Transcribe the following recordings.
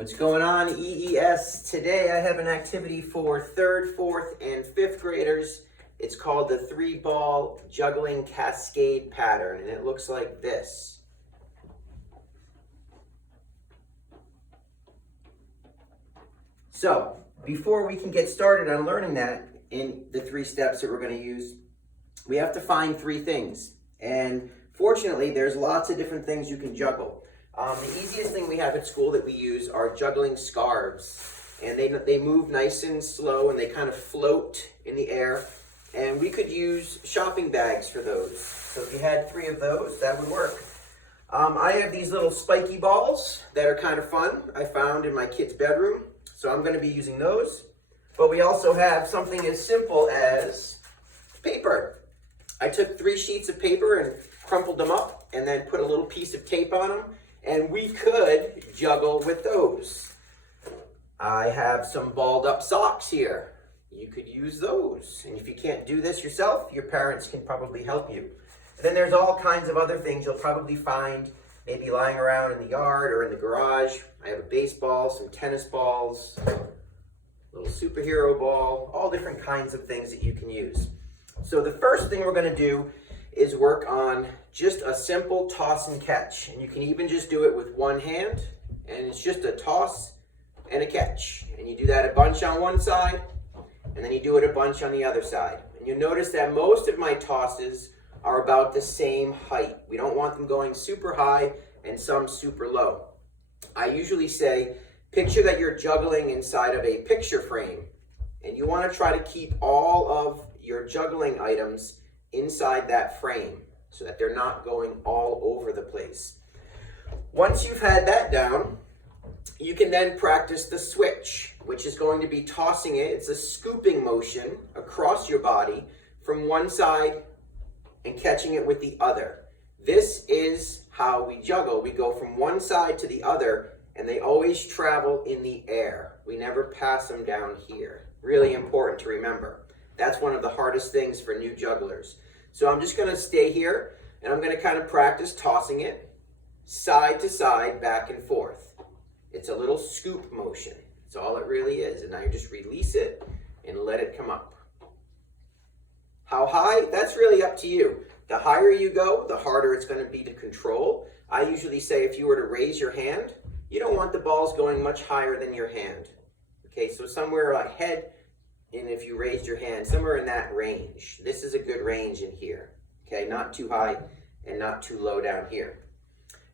What's going on, EES? Today I have an activity for 3rd, 4th, and 5th graders. It's called the 3-ball juggling cascade pattern, and it looks like this. So, before we can get started on learning that in the 3 steps that we're going to use, we have to find 3 things. And fortunately, there's lots of different things you can juggle. The easiest thing we have at school that we use are juggling scarves, and they move nice and slow and they kind of float in the air, and we could use shopping bags for those. So if you had 3 of those, that would work. I have these little spiky balls that are kind of fun. I found in my kid's bedroom, so I'm going to be using those. But we also have something as simple as paper. I took 3 sheets of paper and crumpled them up and then put a little piece of tape on them. And we could juggle with those. I have some balled up socks here. You could use those. And if you can't do this yourself, your parents can probably help you. And then there's all kinds of other things you'll probably find maybe lying around in the yard or in the garage. I have a baseball, some tennis balls, a little superhero ball, all different kinds of things that you can use. So the first thing we're going to do is work on just a simple toss and catch. And you can even just do it with one hand, and it's just a toss and a catch. And you do that a bunch on one side, and then you do it a bunch on the other side. And you'll notice that most of my tosses are about the same height. We don't want them going super high and some super low. I usually say, picture that you're juggling inside of a picture frame, and you want to try to keep all of your juggling items inside that frame so that they're not going all over the place. Once you've had that down, you can then practice the switch, which is going to be tossing it. It's a scooping motion across your body from one side and catching it with the other. This is how we juggle. We go from one side to the other, and they always travel in the air. We never pass them down here. Really important to remember. That's one of the hardest things for new jugglers. So I'm just going to stay here, and I'm going to kind of practice tossing it side to side, back and forth. It's a little scoop motion. That's all it really is. And now you just release it and let it come up. How high? That's really up to you. The higher you go, the harder it's going to be to control. I usually say if you were to raise your hand, you don't want the balls going much higher than your hand. Okay, so somewhere ahead. And if you raised your hand, somewhere in that range. This is a good range in here. Okay, not too high and not too low down here.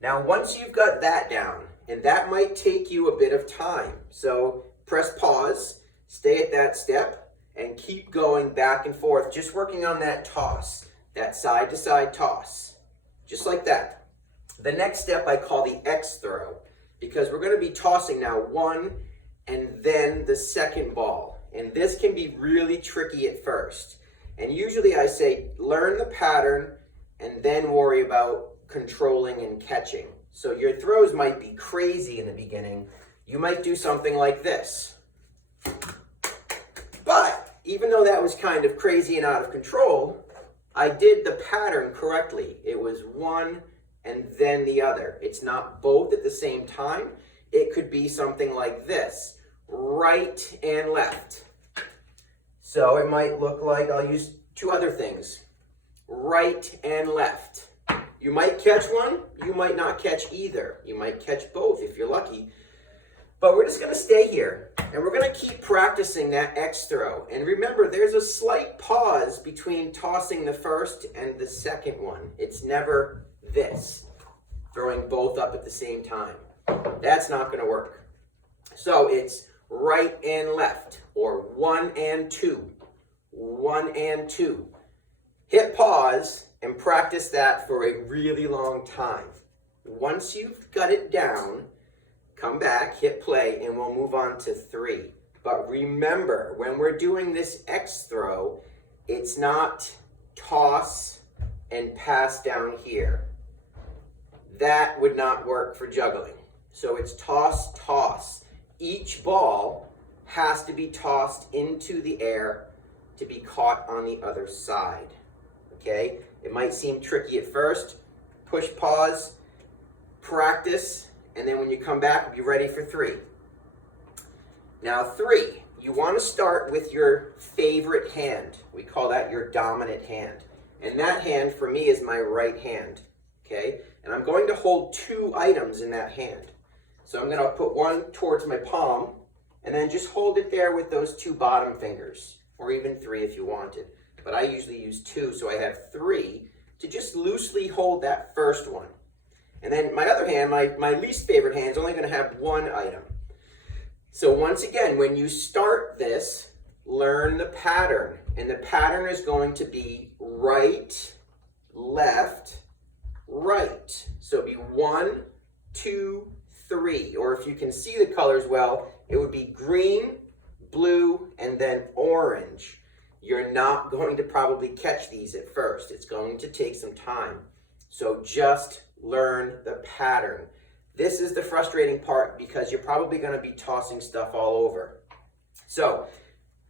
Now, once you've got that down, and that might take you a bit of time. So press pause, stay at that step, and keep going back and forth, just working on that toss, that side to side toss, just like that. The next step I call the X throw, because we're going to be tossing now one and then the second ball. And this can be really tricky at first. And usually I say, learn the pattern and then worry about controlling and catching. So your throws might be crazy in the beginning. You might do something like this. But even though that was kind of crazy and out of control, I did the pattern correctly. It was one and then the other. It's not both at the same time. It could be something like this, right and left. So it might look like, I'll use 2 other things, right and left. You might catch one, you might not catch either. You might catch both if you're lucky. But we're just going to stay here, and we're going to keep practicing that X throw. And remember, there's a slight pause between tossing the first and the second one. It's never this, throwing both up at the same time. That's not going to work. So it's right and left, or 1 and 2, 1 and 2. Hit pause and practice that for a really long time. Once you've got it down, come back, hit play, and we'll move on to 3. But remember, when we're doing this X throw, it's not toss and pass down here. That would not work for juggling. So it's toss, toss. Each ball has to be tossed into the air to be caught on the other side. Okay? It might seem tricky at first. Push pause, practice, and then when you come back, be ready for 3. Now 3, you want to start with your favorite hand. We call that your dominant hand. And that hand for me is my right hand, okay? And I'm going to hold 2 items in that hand. So I'm going to put one towards my palm and then just hold it there with those 2 bottom fingers, or even 3 if you wanted. But I usually use 2, so I have 3 to just loosely hold that first one. And then my other hand, my least favorite hand, is only going to have 1 item. So once again, when you start this, learn the pattern. And the pattern is going to be right, left, right. So it'll be 1, 2, 3. Or if you can see the colors well, it would be green, blue, and then orange. You're not going to probably catch these at first. It's going to take some time. So just learn the pattern. This is the frustrating part because you're probably going to be tossing stuff all over. So,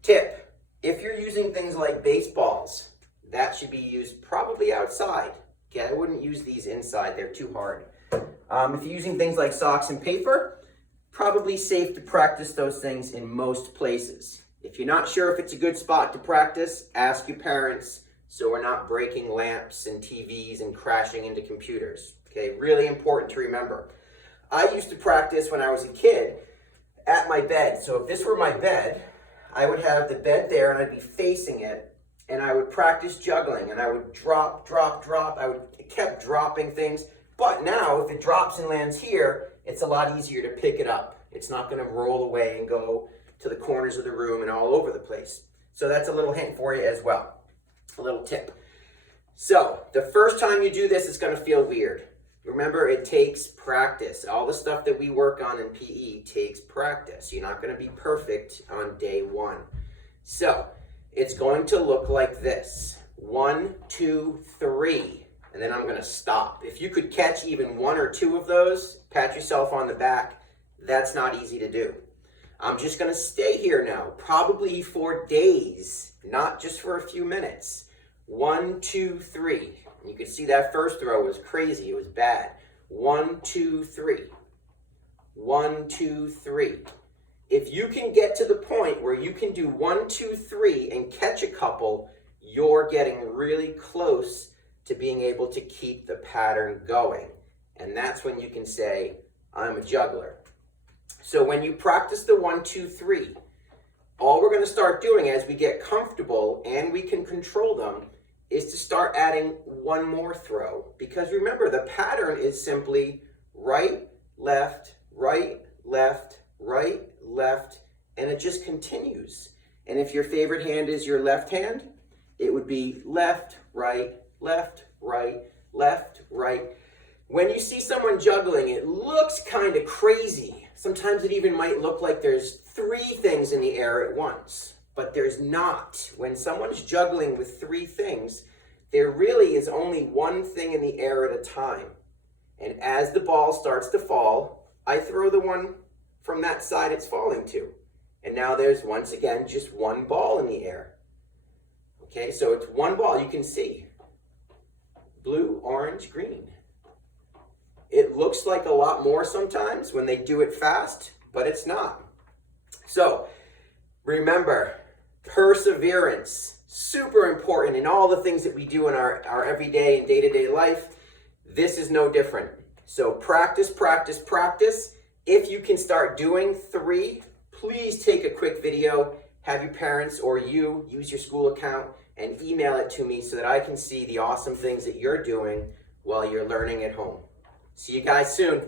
tip, if you're using things like baseballs, that should be used probably outside. Okay, I wouldn't use these inside, they're too hard. If you're using things like socks and paper, probably safe to practice those things in most places. If you're not sure if it's a good spot to practice, ask your parents so we're not breaking lamps and TVs and crashing into computers. Okay, really important to remember. I used to practice when I was a kid at my bed. So if this were my bed, I would have the bed there and I'd be facing it and I would practice juggling and I would drop. I kept dropping things. But now if it drops and lands here, it's a lot easier to pick it up. It's not going to roll away and go to the corners of the room and all over the place. So that's a little hint for you as well. A little tip. So the first time you do this, it's going to feel weird. Remember, it takes practice. All the stuff that we work on in PE takes practice. You're not going to be perfect on day 1. So it's going to look like this. 1, 2, 3. And then I'm going to stop. If you could catch even 1 or 2 of those, pat yourself on the back. That's not easy to do. I'm just going to stay here now, probably for days, not just for a few minutes. 1, 2, 3. You can see that first throw was crazy. It was bad. 1, 2, 3. 1, 2, 3. If you can get to the point where you can do 1, 2, 3 and catch a couple, you're getting really close to being able to keep the pattern going. And that's when you can say, I'm a juggler. So when you practice the 1, 2, 3, all we're going to start doing as we get comfortable and we can control them is to start adding 1 more throw. Because remember, the pattern is simply right, left, right, left, right, left, and it just continues. And if your favorite hand is your left hand, it would be left, right, left, right, left, right. When you see someone juggling, it looks kind of crazy. Sometimes it even might look like there's 3 things in the air at once. But there's not. When someone's juggling with 3 things, there really is only 1 thing in the air at a time. And as the ball starts to fall, I throw the one from that side it's falling to. And now there's once again just 1 ball in the air. Okay, so it's 1 ball, you can see. Blue, orange, green. It looks like a lot more sometimes when they do it fast, but it's not. So remember, perseverance, super important in all the things that we do in our everyday and day-to-day life. This is no different. So practice, practice, practice. If you can start doing 3, please take a quick video, have your parents or you use your school account and email it to me so that I can see the awesome things that you're doing while you're learning at home. See you guys soon.